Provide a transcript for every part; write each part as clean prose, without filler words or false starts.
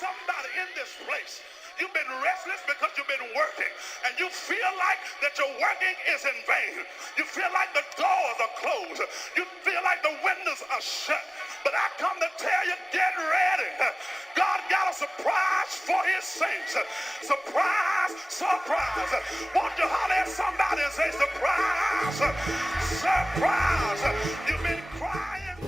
somebody in this place. You've been restless because you've been working, and you feel like that your working is in vain. You feel like the doors are closed. You feel like the windows are shut. But I come to tell you, get ready. God got a surprise for his saints. Surprise, surprise. Won't you holler at somebody and say, surprise, surprise. You've been crying.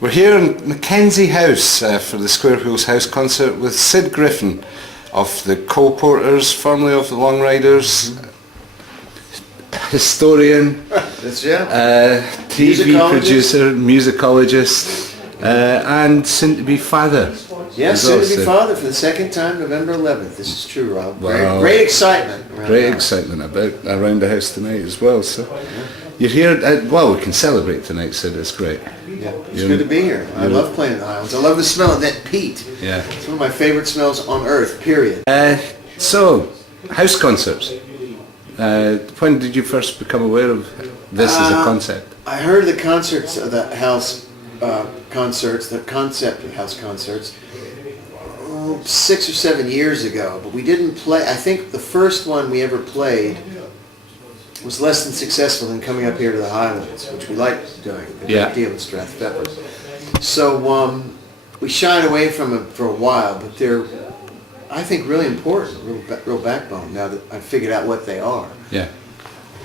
We're here in Mackenzie House for the Square Wheels House concert with Sid Griffin of the Cole Porters, formerly of the Long Riders, historian, TV producer, musicologist, and soon-to-be father. Yes, soon-to-be father for the second time, November 11th. This is true, Rob. Wow. Great excitement. Great excitement around the house tonight as well. So you're here. Well, we can celebrate tonight, Sid. It's great. Yeah, it's good to be here. I love playing in the Highlands. I love the smell of that peat. Yeah. It's one of my favorite smells on earth, period. So, house concerts. When did you first become aware of this as a concept? I heard the concerts of the house concerts, the concept of house concerts, 6 or 7 years ago. But we didn't play. I think the first one we ever played was less than successful in coming up here to the Highlands, which we liked doing a great deal in Strathpeffer. So we shied away from it for a while, but they're, I think, really important, real backbone now that I've figured out what they are. Yeah.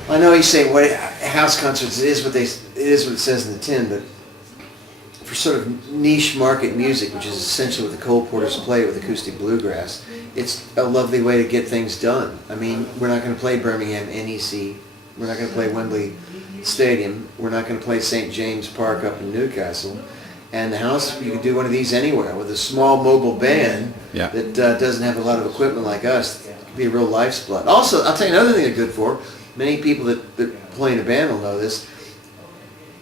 I know you say what house concerts, it is what it says in the tin, but for sort of niche market music, which is essentially what the Cole Porters play with acoustic bluegrass, it's a lovely way to get things done. I mean, we're not going to play Birmingham NEC. We're not going to play Wembley Stadium. We're not going to play St. James Park up in Newcastle. And the house, you can do one of these anywhere with a small mobile band that doesn't have a lot of equipment like us. It can be a real life's blood. Also, I'll tell you another thing they're good for. Many people that play in a band will know this.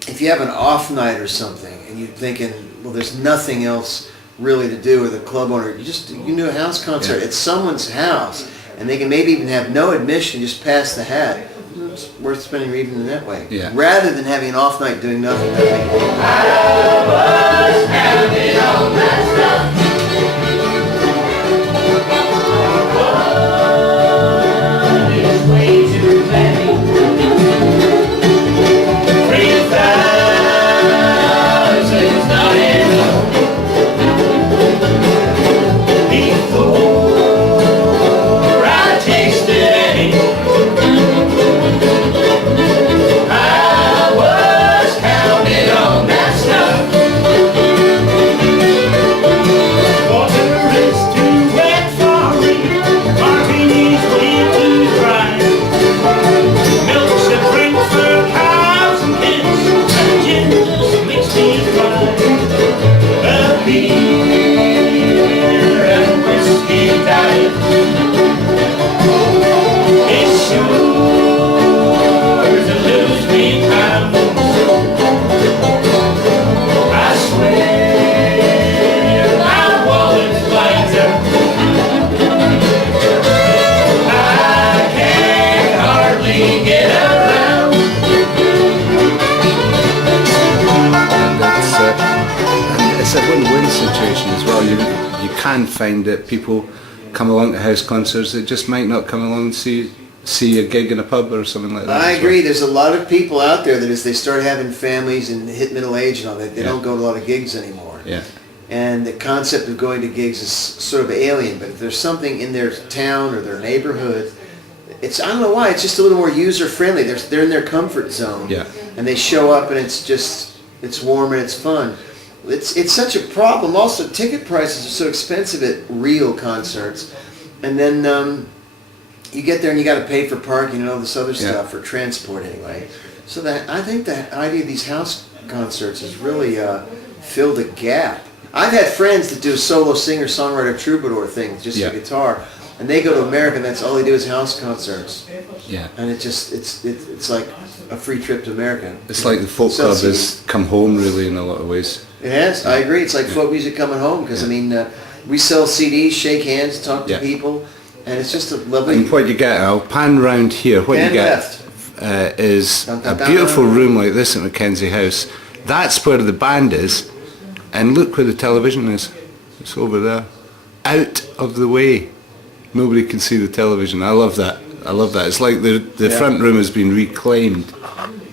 If you have an off night or something and you're thinking, well, there's nothing else really to do with a club owner, you can do a house concert at someone's house, and they can maybe even have no admission, just pass the hat. It's worth spending your evening that way, rather than having an off night doing nothing. I was having all that stuff. Can find that people come along to house concerts that just might not come along and see a gig in a pub or something like that. I agree. There's a lot of people out there that as they start having families and hit middle age and all that, they don't go to a lot of gigs anymore. Yeah. And the concept of going to gigs is sort of alien, but if there's something in their town or their neighborhood, I don't know why, it's just a little more user friendly. They're in their comfort zone. Yeah. And they show up and it's warm and it's fun. It's such a problem. Also, ticket prices are so expensive at real concerts, and then you get there and you got to pay for parking and all this other stuff, for transport anyway. So I think the idea of these house concerts has really filled a gap. I've had friends that do a solo singer, songwriter, troubadour thing, just a guitar, and they go to America and that's all they do is house concerts. Yeah. And it's like a free trip to America. It's like the folk club has come home really in a lot of ways. It has. I agree. It's like folk music coming home because I mean, we sell CDs, shake hands, talk to people, and it's just a lovely. And what you get, I'll pan round here. What you get is a beautiful room like this at Mackenzie House. That's where the band is, and look where the television is. It's over there. Out of the way. Nobody can see the television. I love that. I love that. It's like the front room has been reclaimed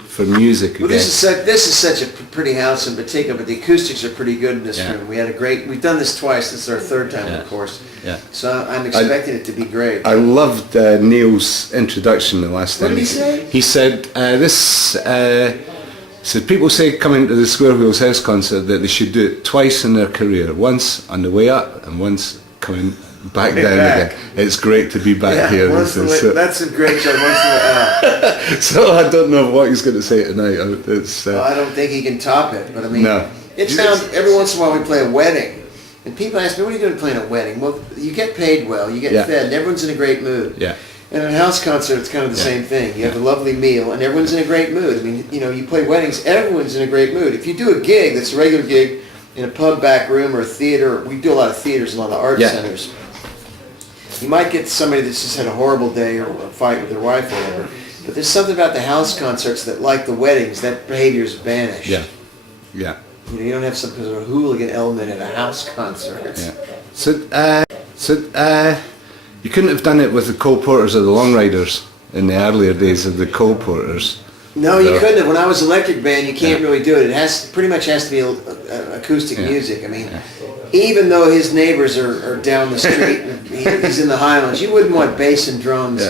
for music again. Well, this is such a pretty house in particular, but the acoustics are pretty good in this room. We've done this twice. This is our third time, of course. Yeah. So I'm expecting it to be great. I loved Neil's introduction the last time. What did he say? He said said people say coming to the Square Wheels House concert that they should do it twice in their career, once on the way up and once coming back down again. It's great to be back here. That's a great joke. Once in the way out. So I don't know what he's going to say tonight. I don't think he can top it, but I mean, no. It's found every once in a while we play a wedding, and people ask me, "What are you doing playing a wedding?" Well, you get paid well, you get fed, and everyone's in a great mood. Yeah. And at a house concert, it's kind of the same thing. You have a lovely meal, and everyone's in a great mood. I mean, you play weddings, everyone's in a great mood. If you do a gig that's a regular gig in a pub back room or a theater, we do a lot of theaters and a lot of art centers. You might get somebody that's just had a horrible day or a fight with their wife or whatever. But there's something about the house concerts that, like the weddings, that behavior's vanished. Yeah. Yeah. You don't have some sort of hooligan element at a house concert. Yeah. So you couldn't have done it with the Cole Porters or the Long Riders in the earlier days of the Cole Porters. No, you couldn't have. When I was electric band, you can't really do it. It pretty much has to be acoustic music. I mean, even though his neighbors are down the street, and he's in the Highlands, you wouldn't want bass and drums.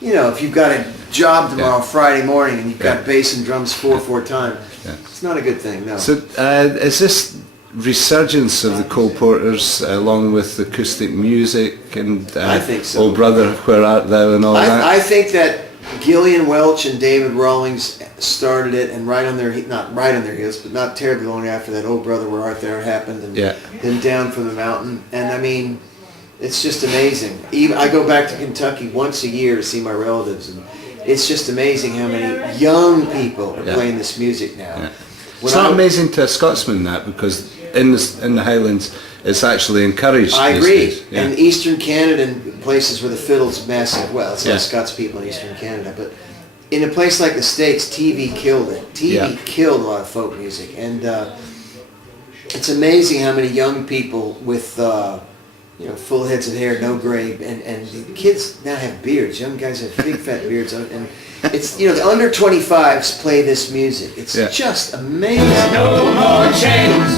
Yeah. If you've got a job tomorrow, Friday morning, and you've got bass and drums 4/4 time, it's not a good thing. No. So is this resurgence of the Cole Porters along with acoustic music and I think so. Oh Brother, Where Art Thou and all that? I think that Gillian Welch and David Rawlings started it, and not right on their heels, but not terribly long after that, Oh Brother, Where Art Thou happened, and then Down from the Mountain. And I mean, it's just amazing. I go back to Kentucky once a year to see my relatives, and it's just amazing how many young people are playing this music now. Yeah. It's not amazing to a Scotsman that, because in the Highlands it's actually encouraged. I agree. Yeah. And Eastern Canada and places where the fiddle's massive, well, it's not Scots people in Eastern Canada, but in a place like the States, TV killed it. TV killed a lot of folk music, and it's amazing how many young people with full heads of hair, no gray, and the kids now have beards. Young guys have big fat beards, and it's the under 25s play this music. It's just amazing. No more chains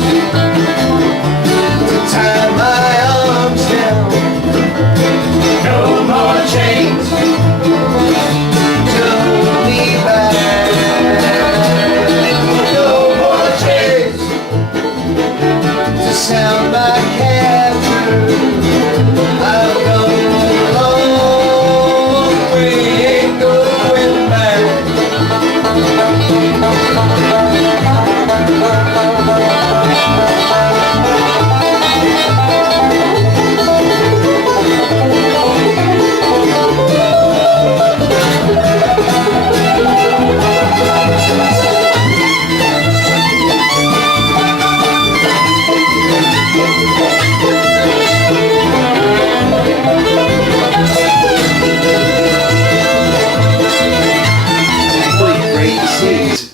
to tie my arms down. No more chains to hold me back. No more chains to sound my capture. I've come a long way, ain't going back.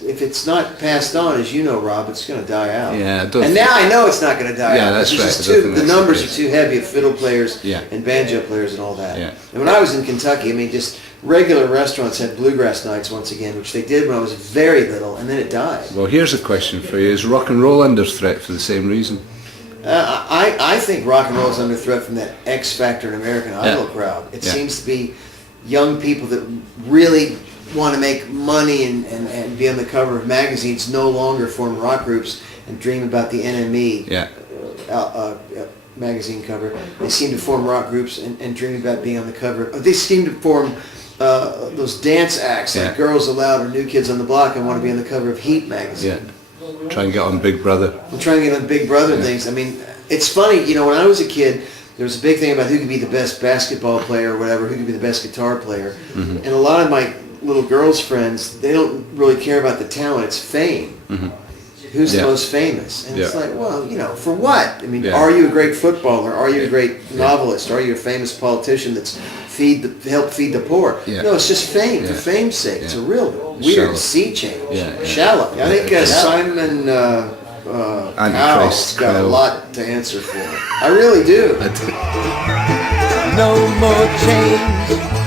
If it's not passed on, as you know, Rob, it's going to die out. Yeah, and now I know it's not going to die out. Yeah, that's right. The numbers are too heavy of fiddle players and banjo players and all that. Yeah. And when I was in Kentucky, I mean, just regular restaurants had bluegrass nights once again, which they did when I was very little, and then it died. Well, here's a question for you. Is rock and roll under threat for the same reason? I think rock and roll is under threat from that X Factor and American Idol crowd. It seems to be young people that really want to make money and be on the cover of magazines no longer form rock groups and dream about the NME magazine cover. They seem to form rock groups and dream about being on the cover. They seem to form those dance acts like Girls Aloud or New Kids on the Block and want to be on the cover of Heat magazine. Yeah. Try and get on Big Brother. I'm trying to get on Big Brother and things. I mean, it's funny, when I was a kid, there was a big thing about who could be the best basketball player or whatever, who could be the best guitar player. Mm-hmm. And a lot of my little girls' friends, they don't really care about the talent, it's fame. Mm-hmm. Who's the most famous? And it's like, well, for what? I mean, are you a great footballer? Are you a great novelist? Are you a famous politician that's help feed the poor? Yeah. No, it's just fame for fame's sake. It's a real weird sea change. Shallow. I think Simon Antichrist Kyle's got a crowd. lot to answer for. I really do. No more chains